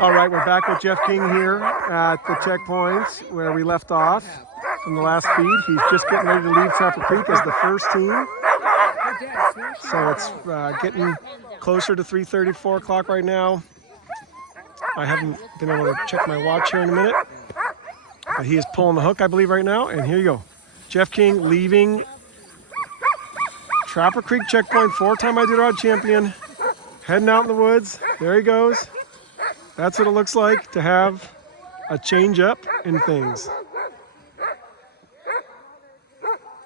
All right, we're back with Jeff King here at the checkpoints where we left off from the last feed. He's just getting ready to leave Trapper Creek as the first team. So it's getting closer to 3:30, 4 o'clock right now. I haven't been able to check my watch here in a minute. But he is pulling the hook, I believe, right now. And here you go. Jeff King leaving Trapper Creek checkpoint, 4-time Iditarod champion. Heading out in the woods. There he goes. That's what it looks like to have a change up in things.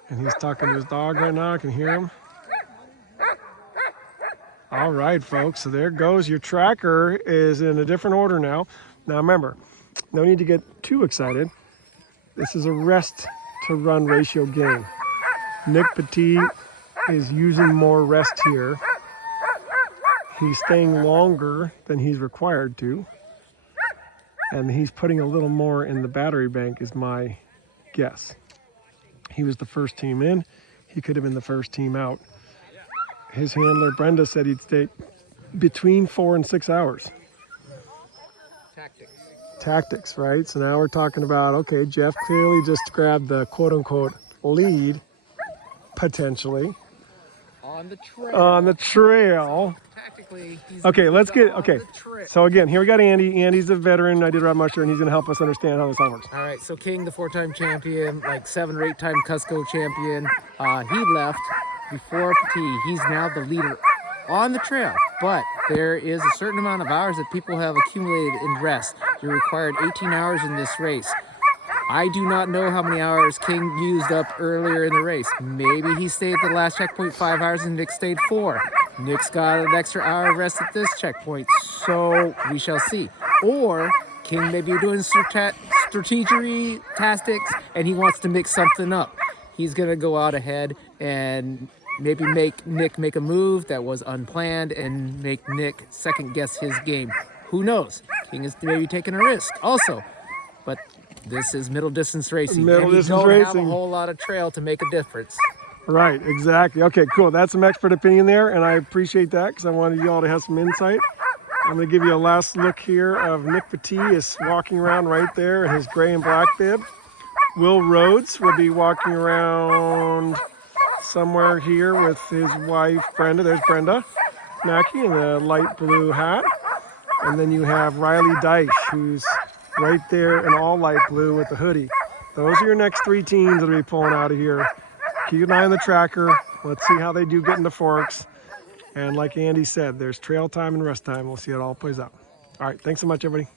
And he's talking to his dog right now. I can hear him. All right, folks. So there goes. Your tracker is in a different order now. Now remember, no need to get too excited. This is a rest to run ratio game. Nic Petit is using more rest here. He's staying longer than he's required to. And he's putting a little more in the battery bank is my guess. He was the first team in. He could have been the first team out. His handler, Brenda, said he'd stay between 4 and 6 hours. Tactics, right? So now we're talking about, okay, Jeff clearly just grabbed the quote-unquote lead, potentially. On the trail. Tactically, okay, let's get, okay. So again, here we got Andy. Andy's a veteran Iditarod musher, and he's going to help us understand how this all works. All right, so King, the 4-time champion, like 7 or 8-time Cusco champion, he left before Petit. He's now the leader on the trail, but there is a certain amount of hours that people have accumulated in rest. You're required 18 hours in this race. I do not know how many hours King used up earlier in the race. Maybe he stayed at the last checkpoint 5 hours and Nic stayed 4. Nic's got an extra hour of rest at this checkpoint, so we shall see. Or King may be doing strategy tactics and he wants to mix something up. He's going to go out ahead and maybe make Nic make a move that was unplanned and make Nic second guess his game. Who knows? King is maybe taking a risk also, but this is middle distance racing. Middle and you distance don't racing. have a whole lot of trail to make a difference. Right, exactly. Okay, cool. That's some expert opinion there, and I appreciate that because I wanted you all to have some insight. I'm going to give you a last look here of Nic Petit is walking around right there in his gray and black bib. Will Rhodes will be walking around somewhere here with his wife, Brenda. There's Brenda Mackey in a light blue hat. And then you have Rilye Dyche, who's right there in all light blue with the hoodie. Those are your next 3 teams that'll be pulling out of here. Keep an eye on the tracker. Let's see how they do get into forks. And like Andy said, there's trail time and rest time. We'll see how it all plays out. All right, thanks so much, everybody.